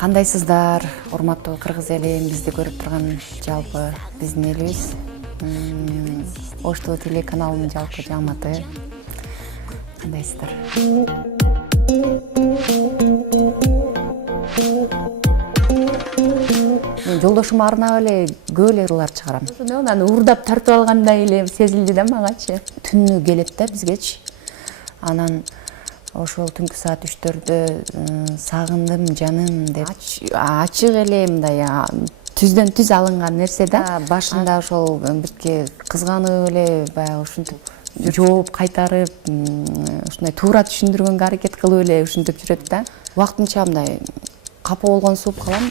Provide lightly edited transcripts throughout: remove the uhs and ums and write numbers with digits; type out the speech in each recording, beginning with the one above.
Кандайсыздар, урматтуу кыргыз элим, бизди көрүп турган жалпы биздин элибиз. Ош ТВ телеканалынын жалпы жамааты. Кандайсыздар? Мен жолдошума арнап эле көп эле ырлар чыгарам. Анан уурдап тартып алгандай эле сезилди да магачы. Түнү келет да бизгечи. Анан ошол түнкү саат 3-төрдө сагындым жаным деп ачык эле мындай түздөн түз алынган нерсе да. Башында ошол бирке кызганып эле баягы ушинтип жооп кайтарып, ушундай туура түшүндүргөнгө аракет кылып эле ушинтип жүрөт да. Убактынча мындай капа болгонсуп калам.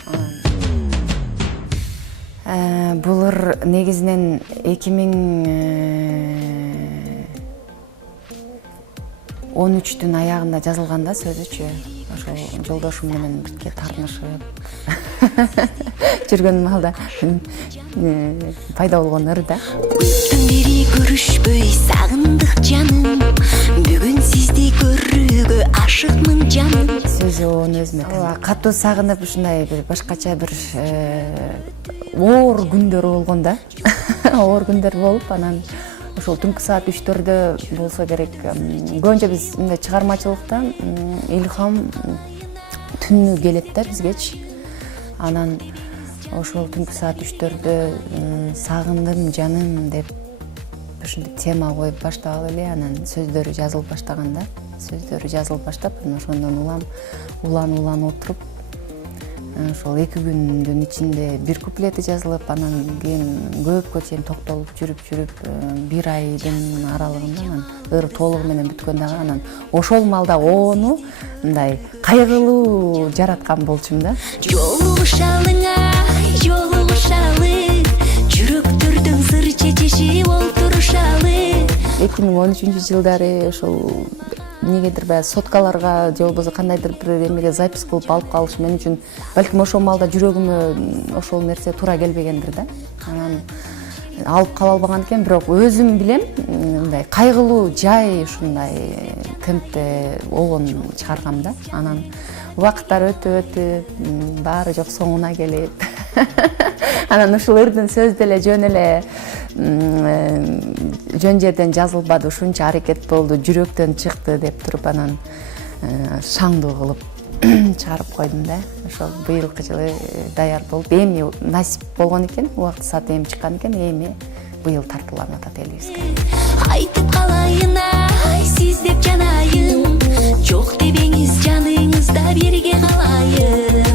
Бул ыр негизинен 2013-түн аягында жазылган да сөзүчү. Ошол жолдошум менен бирге тартынышып жүргөн маалда пайда болгон ыр да. Көптөн бери көрүшпөй сагындык жаным, бүгүн сизди көрүүгө ашыкмын жаным. Сөзү оны өзүмө катуу сагынып ушундай бир башкача бир оор күндөр болгон да. Оор күндөр болуп, анан ошол түнкү саат 3-төрдө болсо керек. Көбүнчө биз мындай чыгармачылыкта илхам түнү келет да бизгечи. Анан ошол түнкү саат 3-төрдө сагындым жаным деп ушинтип тема коюп баштагалы эле, анан сөздөрү жазылып баштаган да. Сөздөрү жазылып баштап, ошондон улам отуруп, ошол 2 күндүн ичинде бир куплети жазылып, анан кийин көпкө чейин токтолуп жүрүп 1 айдын аралыгында анан ыр толугу менен бүткөн дагы. Анан ошол маалда ону мындай кайгылуу жараткан болчумун да. Жолугушалыңа, жолугушалы, жүрөктөрдөн сыр чечишип олтурушалы. 2013-жылдары ошол негедир баягы соткаларга же болбосо кандайдыр бир эмеге запись кылып алып калыш мен үчүн балким ошол маалда жүрөгүмө ошол нерсе туура келбегендир да. Анан алып кала албаган экен, бирок өзүм билем мындай кайгылуу жай ушундай темпте болгон чыгаргам да. Анан убакыттар өтүп, баары жок соңуна келип анан ушул ырдын сөзү деле жөн жерден жазылбады, ушунча аракет болду, жүрөктөн чыкты деп туруп, анан шаңдуу кылып чыгарып койдум да. Ошол быйылкы жылы даяр болуп, эми насип болгон экен, убакыт саат эми чыккан экен, эми быйыл тартууланып атат элибизге. Айтып калайын ай сиз деп жанайын, жок дебеңиз жаныңызда бирге калайын.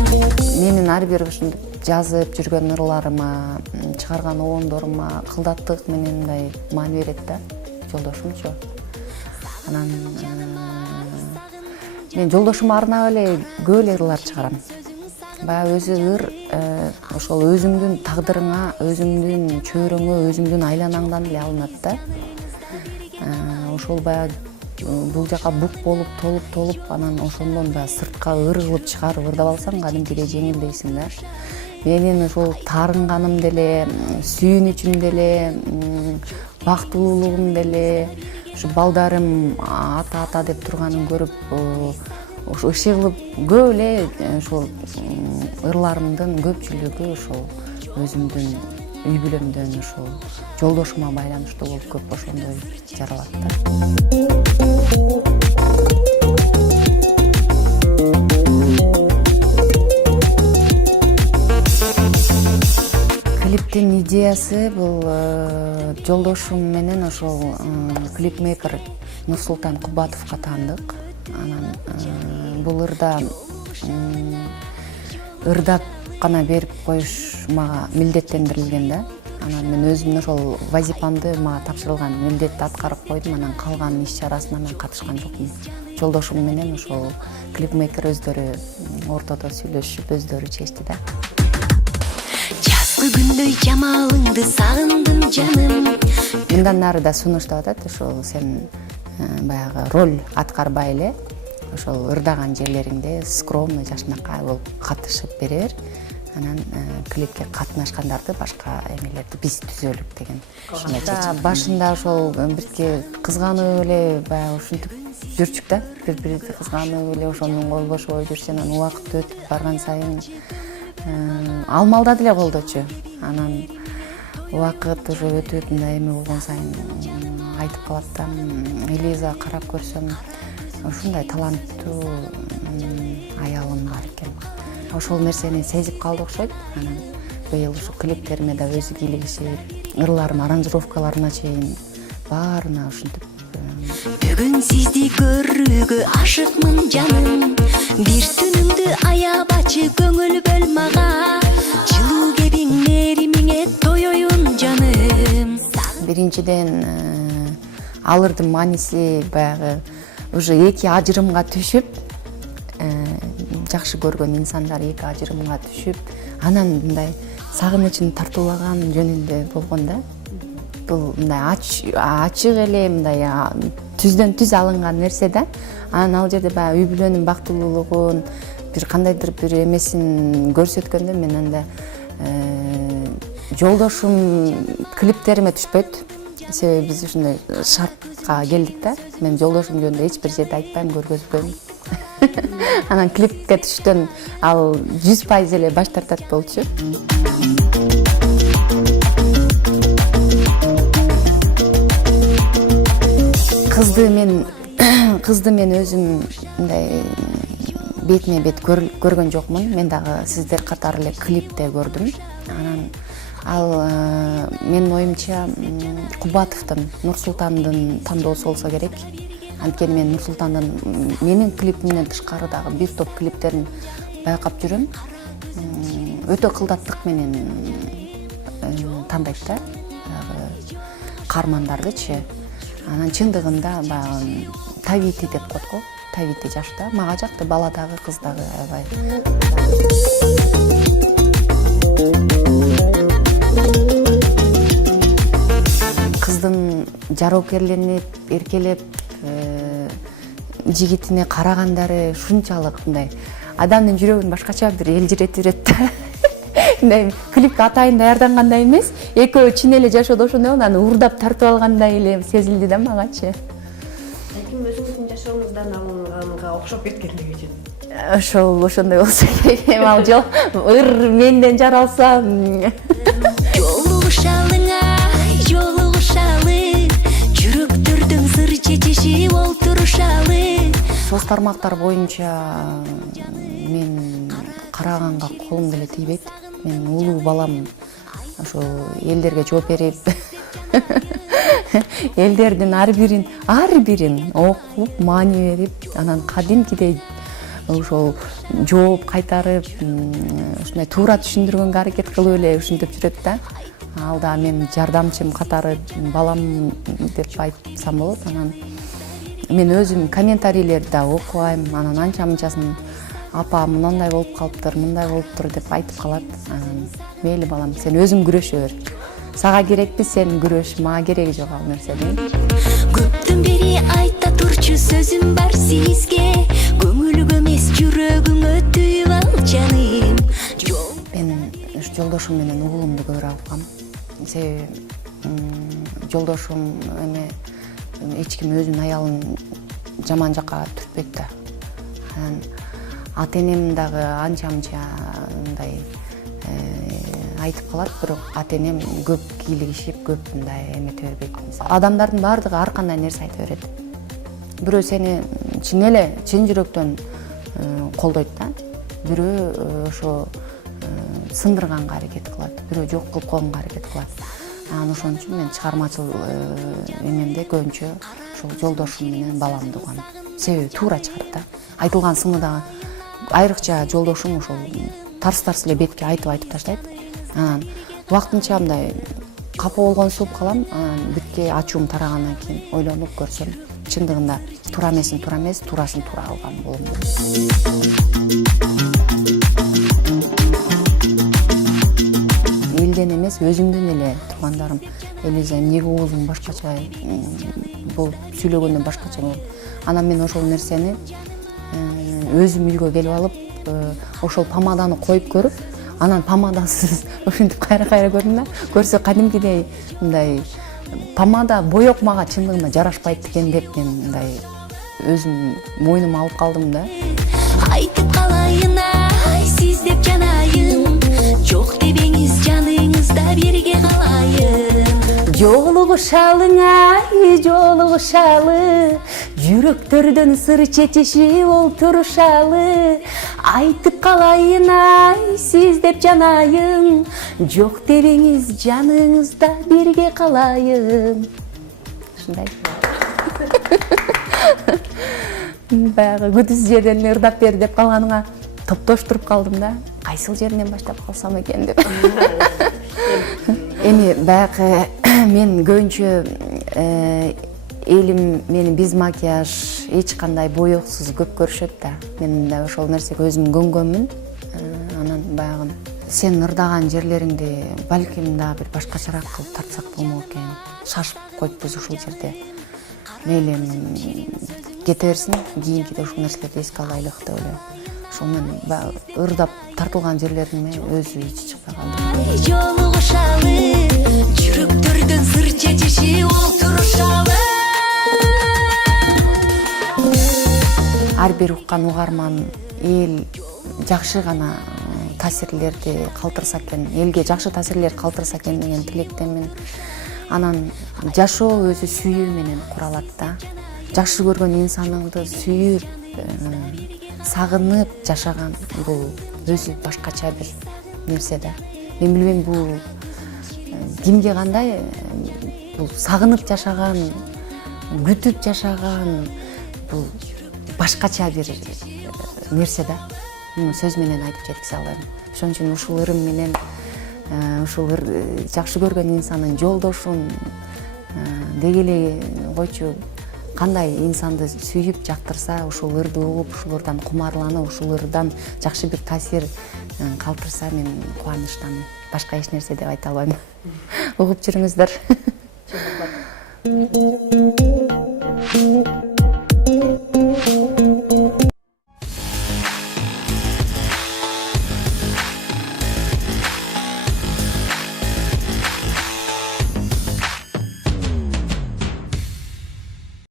Менин ар бир ушинтип жазып жүргөн ырларыма, чыгарган обондорума кылдаттык менен мындай маани берет да жолдошумчу. Анан мен жолдошума арнап эле көп эле ырлар чыгарам. Баягы өзү ыр ошол өзүңдүн тагдырыңа, өзүңдүн чөйрөңө, өзүңдүн айланаңдан эле алынат да. Ошол баягы бул жака бук болуп, толуп, анан ошондон баягы сыртка ыр кылып чыгарып ырдап алсаң, кадимкидей жеңилдейсиң да. Менин ошол таарынганым деле, сүйүнүчүм деле, бактылуулугум деле, ушу балдарым ата деп турганын көрүп, ошо ышыгылып көп эле ошол ырларымдын көпчүлүгү ошол өзүмдүн үй бүлөмдөн, ошол жолдошума байланыштуу болуп көп ошондой жаралат да. Клиптин идеясы бул жолдошум менен ошол клипмейкер Нурсултан Кубатовго таандык. Анан бул ырда ырдап гана берип коюш мага милдеттендирилген да. Анан мен өзүмдүн ошол вазипамды, мага тапшырылган милдетти аткарып койдум. Анан калган иш чарасына мен катышкан жокмун. Жолдошум менен ошол клипмейкер өздөрү ортодо сүйлөшүп, өздөрү чечти да. Күндөй жамалыңды сагындым жаным. Мындан нары да сунуштап атат, ошол сен баягы роль аткарбай эле, ошол ырдаган жерлериңде скромный, жакшынакай болуп катышып бере бер. анан клипке катнашкандарды башка эмелерди биз түзөлүк деген ушундай башында ошол бирге кызганып эле баягы ушинтип жүрчүк да, бири-бирибизди кызганып эле ошондон колбошпой жүрсү. Анан убакыт өтүп барган сайын алмалдады эле колдочу. Анан убакыт уже өтүп мындай эме болгон сайын айтып калат да, Элиза карап көрсөм ушундай таланттуу аялым бар экен. Ошол нерсени сезип калды окшойт. Анан быйыл ушу клиптериме да өзү кийлигишип, ырларым, аранжировкаларына чейин баарына ушинтип. Бүгүн сизди көрүүгө ашыкмын жаным, бир түнүңдү аябачы көңүл бөл мага, жылуу кебиң мээримиңе тоёюн жаным. Биринчиден алырдын мааниси баягы уже эки ажырымга түшүп, жакшы көргөн инсандар эки ажырымга түшүп, анан мындай сагынычын тартуулаган жөнүндө болгон да. Бул мындай ачык эле мындай түздөн түз алынган нерсе да. Анан ал жерде баягы үй бүлөнүн бактылуулугун, бир кандайдыр бир эмесин көрсөткөндө мен анда жолдошум клиптериме түшпөйт. Себеби биз ушундай шартка келдик да. Мен жолдошум жөнүндө эч бир жерде айтпайм, көргөзбөйм. Анан клипке түштөн ал 100% эле баш тартат болчу. Кызды мен өзүм мындай бетме бет көргөн жокмун. Мен дагы сиздер катары эле клипте көрдүм. Анан ал менин оюмча Кубатовдун, Нурсултандын тандоосу болсо керек. Анткени мен Нурсултандын менин клипимден тышкары дагы бир топ клиптерин байкап жүрөм. Өтө кылдаттык менен тандайт да, каармандардычы. Анан чындыгында баягы Тавити деп коет го. Тавити жашта, мага жакты, бала дагы, кыз дагы аябай. Кыздын жароокерленип, эркелеп, жигитине карагандары шунчалык мындай адамдын жүрөгүн башкача бир элжиретип берет да. Мындай клипке атайын даярдангандай эмес, экөө чын эле жашоодо ошондой болду, аны уурдап тартып алгандай эле сезилди да магачы. Балким өзүңүздүн жашооңуздан алынганга окшоп кеткендиги үчүн. Ошондой болсо керек. Ал жол ыр менден жаралса. Жолугушалыңа, жолугушалы, жүрөктөрдүн сыр чечишип олтурушалы. Соц тармактар боюнча мен караганга колум деле тийбейт. Мен улуу балам ошо элдерге жооп берип, элдердин ар бирин окуп, маани берип, анан кадимкидей ошол жооп кайтарып, ушундай туура түшүндүргөнгө аракет кылып эле ушинтип жүрөт да. Ал да менин жардамчым катары балам деп айтсам болот. Анан мен өзүм комментарийлерди да окубайм, анан анча-мынчасын апа мындай болуп калыптыр, мындай болуптур деп айтып калат. Анан мейли балам, сен өзүң күрөшө бер. Сага керекпи сен күрөш, мага кереги жок ал нерсе дейм. Көптөн бери айта турчу сөзүм бар сизге, көңүлгө эмес жүрөгүңө түйүп ал жаным. Мен жолдошум менен уулумду көрө алгам. Себеби жолдошум эч ким өзүнүн аялын жаман жакка түртпөйт да. Анан ата энем дагы анча-мынча мындай айтып калат, бирок ата энем көп кийлигишип, көп мындай эмете бербейт. Адамдардын баардыгы ар кандай нерсе айта берет. Бирөө сени чын эле, чын жүрөктөн колдойт да. Бирөө ошо сындырганга аракет кылат, бирөө жок кылып койгонго аракет кылат. Анан ошон үчүн мен чыгармачыл эмемде көбүнчө ошол жолдошум менен баламды угам. Себеби туура чыгат да. Айтылган сыны дагы айрыкча жолдошум ошол тарс-тарс эле бетке айтып таштайт. Анан убактынча мындай капа болгон суп калам, анан битке ачуум тарагандан кийин ойлонуп көрсөм, чындыгында туура эмесин туура эмес, туурасын туура алган болом. Элден эмес, өзүмдөн эле туугандарым Элиза эмнеге оозуң башкача болуп сүйлөгөндө башкача болот. Анан мен ошол нерсени өзүм үйгө келип алып, ошол помаданы коюп көрүп, анан помадасыз ушинтип кайра көрдүм да. Көрсө кадимкидей мындай помада боек мага чындыгында жарашпайт экен деп мен мындай өзүм мойнума алып калдым да. Айтып калайын ай сиз деп жанайын, жок дебеңиз жаныңызда бирге калайын. Жолугушалы, жүрөктөрдөн сыр чечишип олтурушалы. Айтып калайын ай сиз деп жанайын, жок дебеңиз жаныңызда бирге калайын. Ушундай. Баягы күтүсүз жерден ырдап бер деп калганыңа топтоштуруп калдым да. Кайсыл жеринен баштап калсам экен деп. Эми баягы мен көбүнчө элим мени без макияж, эч кандай боёксуз көп көрүшөт да. Мен да ошол нерсеге өзүм көнгөнмүн. Анан баягы сен ырдаган жерлериңди балким да бир башкачараак кылып тартсак болмок экен. Шашып койпуз ушул жерде. Мейли кете берсин, кийинкиде ушул нерселерди эске алайлык деп элем. Ошол менен баягы ырдап тартылган жерлериме өзү ичи чыкпай калды. Жолугушалы, жүрөктөрдөн сыр чечишип олтурушалы. Ар бир уккан угарман эл жакшы гана таасирлерди калтырса экен, элге жакшы таасирлер калтырса экен деген тилектенмин. Анан жашоо өзү сүйүү менен куралат да. Жакшы көргөн инсаныңды сүйүп, сагынып жашаган бул өзү башкача бир нерсе да. Мен билбейм бул кимге кандай, бул сагынып жашаган, күтүп жашаган бул башкача бир нерсе да. Муну сөз менен айтып жеткизе албайм. Ошон үчүн ушул ырым менен ушул жакшы көргөн инсанын жолдошун деги эле койчу кандай инсанды сүйүп жактырса, ушул ырды угуп, ушул ырдан кумарланып, ушул ырдан жакшы бир таасир калтырса, мен кубанычтамын. Башка эч нерсе деп айта албайм. Угуп жүрүңүздөр.